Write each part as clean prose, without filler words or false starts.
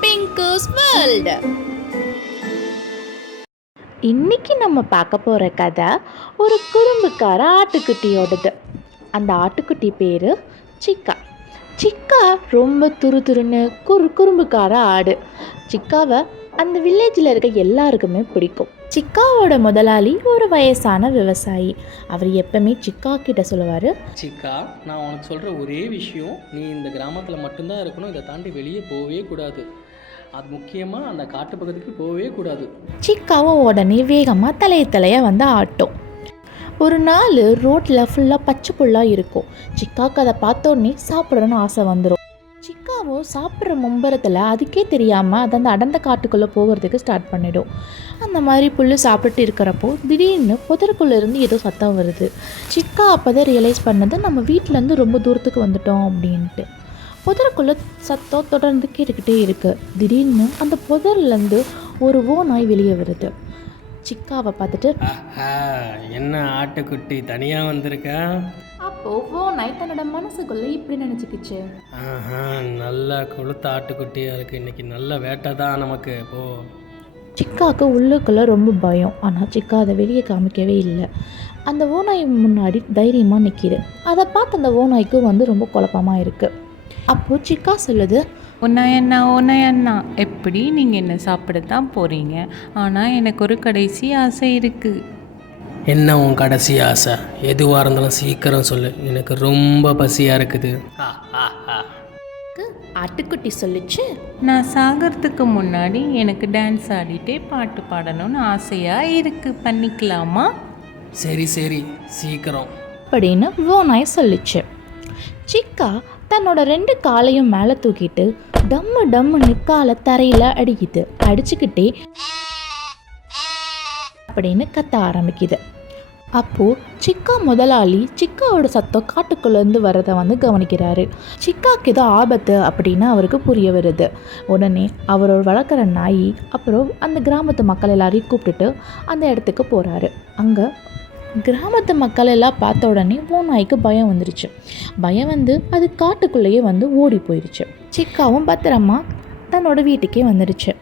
பிங்கூஸ் world. இன்னைக்கு நம்ம பார்க்க போகிற கதை ஒரு குறும்புக்கார ஆட்டுக்குட்டியோடது. அந்த ஆட்டுக்குட்டி பேர் சிக்கா. சிக்கா ரொம்ப துருதுருன்னு குறும்புக்கார ஆடு. சிக்காவை அந்த வில்லேஜில் இருக்க எல்லாருக்குமே பிடிக்கும். சிக்காவோட முதலாளி ஒரு வயசான விவசாயி. அவர் எப்பவுமே சிக்கா கிட்ட சொல்லுவார், சிக்கா, நான் உனக்கு சொல்கிற ஒரே விஷயம், நீ இந்த கிராமத்தில் மட்டும்தான் இருக்கணும், இதை தாண்டி வெளியே போகவே கூடாது. அது முக்கியமாக அந்த காட்டு பக்கத்துக்கு போகவே கூடாது. சிக்காவும் உடனே வேகமாக தலையாக வந்து ஆட்டும். ஒரு நாள் ரோட்டில் ஃபுல்லாக பச்சை புல்லாக இருக்கும். சிக்காவுக்கு அதை பார்த்தோன்னே சாப்பிடணும்னு ஆசை வந்துடும். சிக்காவோ சாப்பிட்ற மும்பரத்தில் அதுக்கே தெரியாமல் அது அந்த அடர்ந்த காட்டுக்குள்ளே போகிறதுக்கு ஸ்டார்ட் பண்ணிடும். அந்த மாதிரி புல் சாப்பிட்டு இருக்கிறப்போ திடீர்னு புதருக்குள்ளேருந்து ஏதோ சத்தம் வருது. சிக்கா அப்போ தான் ரியலைஸ் பண்ணது, நம்ம வீட்டிலேருந்து ரொம்ப தூரத்துக்கு வந்துட்டோம் அப்படின்ட்டு. புதருக்குள்ளே சத்தம் தொடர்ந்து கேட்டுக்கிட்டே இருக்குது. திடீர்னு அந்த புதர்லேருந்து ஒரு ஓநாய் வெளியே வருது. சிக்காவை பார்த்துட்டு, என்ன ஆட்டுக்குட்டி தனியாக வந்திருக்கா? அப்போ ஓநாய் தன்னோட மனசுக்குள்ளே இப்படி நினச்சிக்கிச்சு, நல்லா கொளுத்த ஆட்டுக்குட்டியாக இருக்குது, இன்னைக்கு நல்ல வேட்டை தான் நமக்கு. போ. சிக்காவுக்கு உள்ளுக்குள்ளே ரொம்ப பயம். ஆனால் சிக்கா அதை வெளியே காமிக்கவே இல்லை. அந்த ஓநாய் முன்னாடி தைரியமாக நிற்கிது. அதை பார்த்து அந்த ஓநாய்க்கு ரொம்ப குழப்பமாக இருக்குது. அப்போது சிக்கா சொல்லுது, ஒன்னையண்ணா, எப்படி நீங்கள் என்ன சாப்பிட தான் போகிறீங்க, ஆனால் எனக்கு ஒரு கடைசி ஆசை இருக்குது. என்ன உன் கடைசி ஆசை? எதுவாக இருந்தாலும் சீக்கிரம் சொல்லு, எனக்கு ரொம்ப பசியாக இருக்குது. ஆட்டுக்குட்டி சொல்லிச்சு, நான் சாகிறதுக்கு முன்னாடி எனக்கு டான்ஸ் ஆடிட்டே பாட்டு பாடணும்னு ஆசையாக இருக்குது, பண்ணிக்கலாமா? சரி சீக்கிரம் அப்படின்னு ஓநாய் சொல்லிச்சு. சிக்கா தன்னோட 2 காலையும் மேலே தூக்கிட்டு டம்முன்னு காலை தரையில் அடிச்சுக்கிட்டே அப்படின்னு கத்த ஆரம்பிக்குது. அப்போது சிக்கா முதலாளி சிக்காவோட சத்தம் காட்டுக்குள்ளேருந்து வர்றதை கவனிக்கிறாரு. சிக்காவுக்கு ஏதோ ஆபத்து அப்படின்னு அவருக்கு புரிய வருது. உடனே அவரோட வளர்க்குற நாய் அப்புறம் அந்த கிராமத்து மக்கள் எல்லாரையும் கூப்பிட்டுட்டு அந்த இடத்துக்கு போகிறாரு. அங்கே கிராமத்து மக்கள் எல்லாம் பார்த்த உடனே ஓநாய்க்கு பயம் வந்துருச்சு. பயம் அது காட்டுக்குள்ளேயே ஓடி போயிடுச்சு. சிக்காவும் பத்திரமா தன்னோட வீட்டுக்கே வந்துடுச்சு.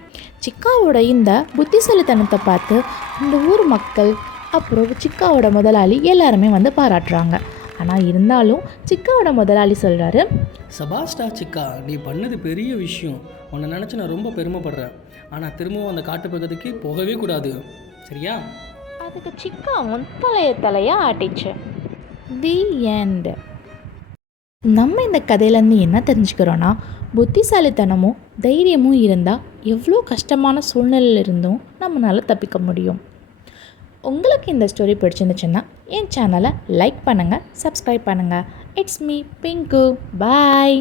சிக்காவோட இந்த புத்திசாலித்தனத்தை பார்த்து இந்த ஊர் மக்கள் அப்புறம் சிக்காவோட முதலாளி எல்லாருமே பாராட்டுறாங்க. ஆனால் இருந்தாலும் சிக்காவோட முதலாளி சொல்கிறாரு, சபாஸ்டா சிக்கா, நீ பண்ணது பெரிய விஷயம், உன்னை நினச்சி நான் ரொம்ப பெருமைப்படுறேன். ஆனால் திரும்பவும் அந்த காட்டு பக்கத்துக்கு போகவே கூடாது, சரியா? அதுக்கு சிக்காவும் தலையாக ஆட்டிச்சு. The end. நம்ம இந்த கதையிலேருந்து என்ன தெரிஞ்சுக்கிறோன்னா, புத்திசாலித்தனமும் தைரியமும் இருந்தால் எவ்வளோ கஷ்டமான சூழ்நிலையில் இருந்தும் நம்மளால் தப்பிக்க முடியும். உங்களுக்கு இந்த ஸ்டோரி பிடிச்சிருந்துச்சுன்னா என் சேனலை லைக் பண்ணுங்கள், சப்ஸ்கிரைப் பண்ணுங்கள். It's me pink. பாய்.